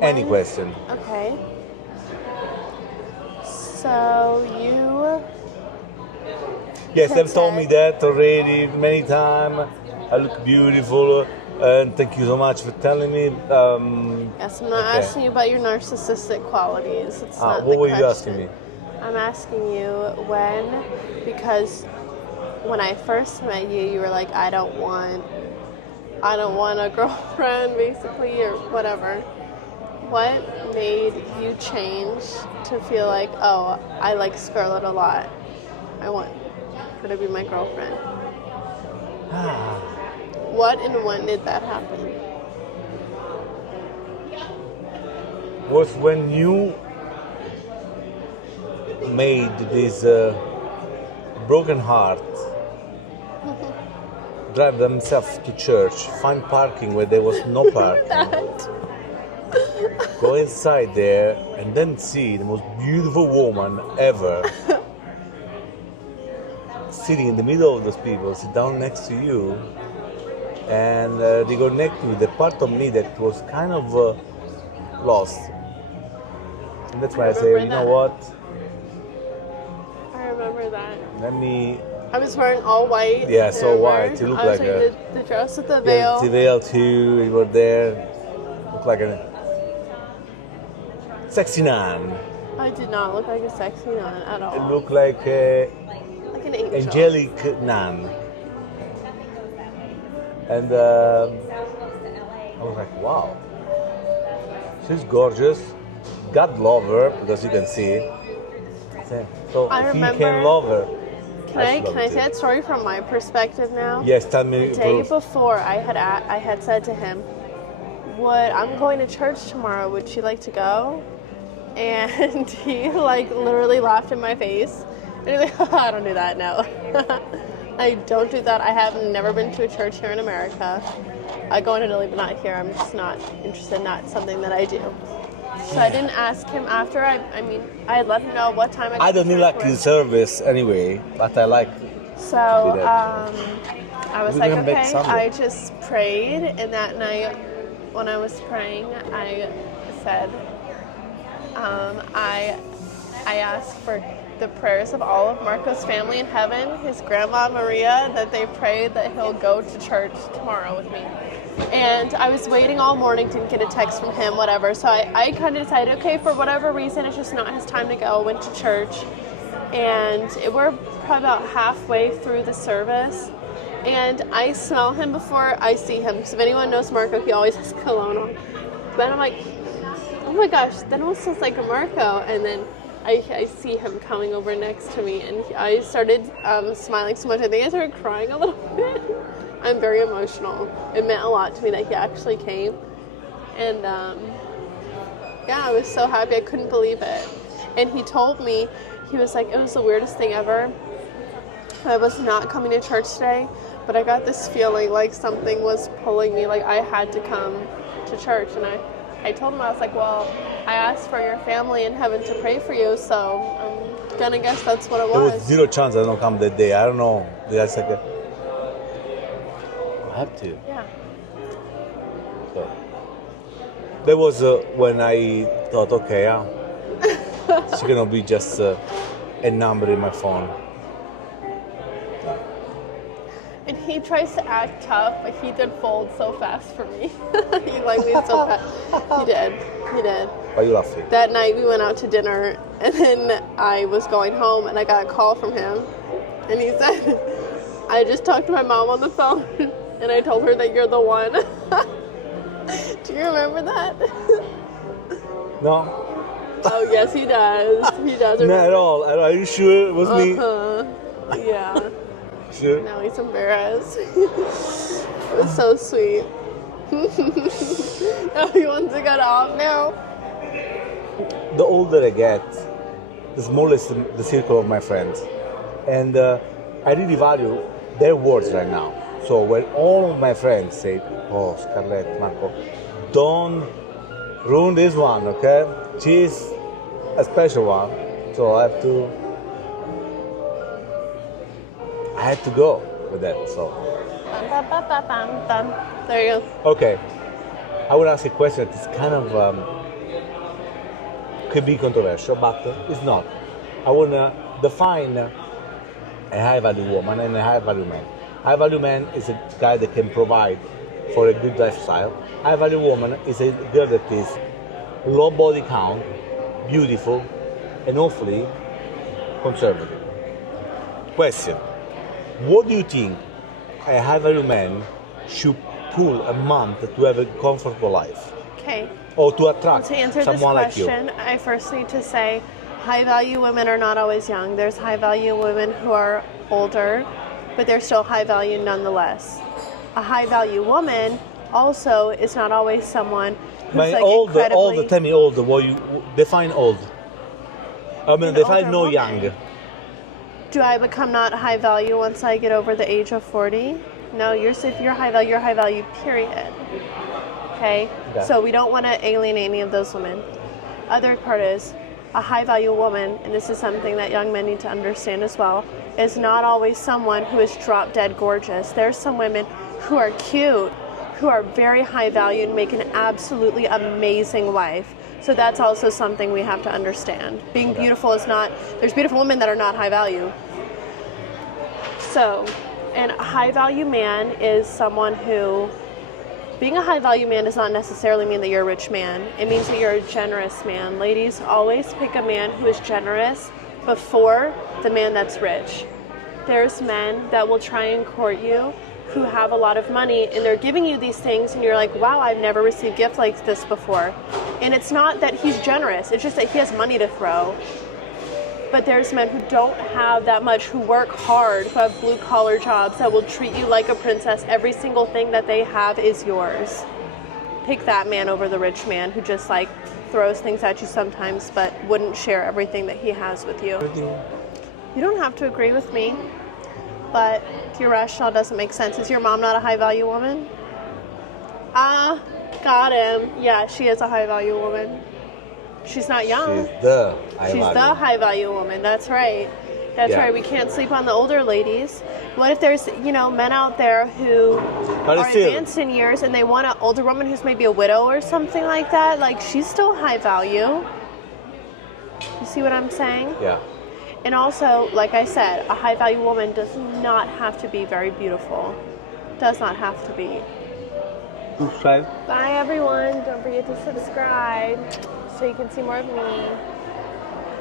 Any question. Okay. So you Yes, had they've told me said- that already many times. I look beautiful, and thank you so much for telling me. Yes, I'm not Okay. asking you about your narcissistic qualities. It's not What the were you question. asking me? I'm asking you because when I first met you, you were like, I don't want a girlfriend, basically, or whatever. What made you change to feel like, oh, I like Scarlett a lot. I want her to be my girlfriend. What and when did that happen? Was when you made this broken heart drive themselves to church, find parking where there was no parking, That. go inside there, and then see the most beautiful woman ever sitting in the middle of those people, sit down next to you, and they connect with the part of me that was kind of lost. And that's why I say, you know what? I remember that. Let me. I was wearing all white. Yeah, so remember? white. You look I was like wearing the dress with the veil. The veil too. You were there. Look like a sexy nun. I did not look like a sexy nun at all. It looked like a like an angel. angelic nun. And I was like, wow, she's gorgeous. God love her, because you can see. So I if you remember- can love her, Can I should love say too. that story from my perspective now? Yes, tell me. The day before, I had said to him, I'm going to church tomorrow. Would you like to go? And he like literally laughed in my face. And he's like, I don't do that, no. I don't do that. I have never been to a church here in America. I go in Italy, but not here. I'm just not interested. Not something that I do. So I didn't ask him after. I had let him know what time I don't need like the service anyway, but I like. So do that. I was We like, can make okay. Sunday. I just prayed, and that night when I was praying, I said, I asked for the prayers of all of Marco's family in heaven, his grandma Maria, that they prayed that he'll go to church tomorrow with me. And I was waiting all morning, didn't get a text from him, whatever. So I kind of decided, okay, for whatever reason, it's just not his time to go. Went to church, and we're probably about halfway through the service. And I smell him before I see him. Because if anyone knows Marco, he always has cologne on. Then I'm like, oh my gosh, that almost smells like a Marco. And then I see him coming over next to me, and I started smiling so much. I think I started crying a little bit. I'm very emotional. It meant a lot to me that he actually came. And yeah, I was so happy. I couldn't believe it. And he told me, he was like, it was the weirdest thing ever. I was not coming to church today, but I got this feeling like something was pulling me, like I had to come to church. And I told him, I was like, well, I asked for your family in heaven to pray for you, so I'm gonna guess that's what it There was was. zero chance I don't come that day. I don't know. That's like I have to. Yeah. So that was when I thought, okay, it's gonna be just a number in my phone. And he tries to act tough, but he did fold so fast for me. He liked me so fast. He did. Why are you laughing? That night we went out to dinner, and then I was going home, and I got a call from him. And he said, I just talked to my mom on the phone, and I told her that you're the one. Do you remember that? No? Oh, yes, he does. He does. Not at all. Are you sure it was me? Yeah. Sure. Now he's embarrassed. It was so sweet. Oh, he wants to get off now. The older I get, the smaller is the circle of my friends. And I really value their words right now. So when all of my friends say, oh, Scarlett, Marco, don't ruin this one, okay? She's a special one. So I had to go with that, so. Bum, bum, bum, bum, bum. There you go. Okay. I would ask a question that is kind of could be controversial, but it's not. I want to define a high value woman and a high value man. High value man is a guy that can provide for a good lifestyle. High value woman is a girl that is low body count, beautiful, and hopefully conservative. Question: what do you think a high value man should pull a month to have a comfortable life? Okay. Or to attract To answer this someone like you? question, I first need to say high value women are not always young. There's high value women who are older, but they're still high value nonetheless. A high value woman also is not always someone who's My like old, incredibly... tell me old, what you define old? I mean, An define older no woman. young. Do I become not high value once I get over the age of 40? No, if you're high value, period. Okay? Yeah. So we don't want to alienate any of those women. Other part is, a high value woman, and this is something that young men need to understand as well, is not always someone who is drop dead gorgeous. There's some women who are cute, who are very high value and make an absolutely amazing wife. So that's also something we have to understand. Being beautiful is not, there's beautiful women that are not high value. So, and a high value man is someone who, being a high value man does not necessarily mean that you're a rich man. It means that you're a generous man. Ladies, always pick a man who is generous before the man that's rich. There's men that will try and court you who have a lot of money and they're giving you these things and you're like, wow, I've never received gifts like this before. And it's not that he's generous, it's just that he has money to throw. But there's men who don't have that much, who work hard, who have blue collar jobs, that will treat you like a princess. Every single thing that they have is yours. Pick that man over the rich man who just like throws things at you sometimes but wouldn't share everything that he has with you. You don't have to agree with me, but your rationale doesn't make sense. Is your mom not a high value woman? Ah, got him. Yeah, she is a high value woman. She's not young. She's the high She's value. the high value woman. That's right. That's Yeah. right. We can't sleep on the older ladies. What if there's, men out there who But are still- advanced in years and they want an older woman who's maybe a widow or something like that? Like, she's still high value. You see what I'm saying? Yeah. And also, like I said, a high value woman does not have to be very beautiful. Does not have to be. Subscribe. Bye, everyone. Don't forget to subscribe so you can see more of me.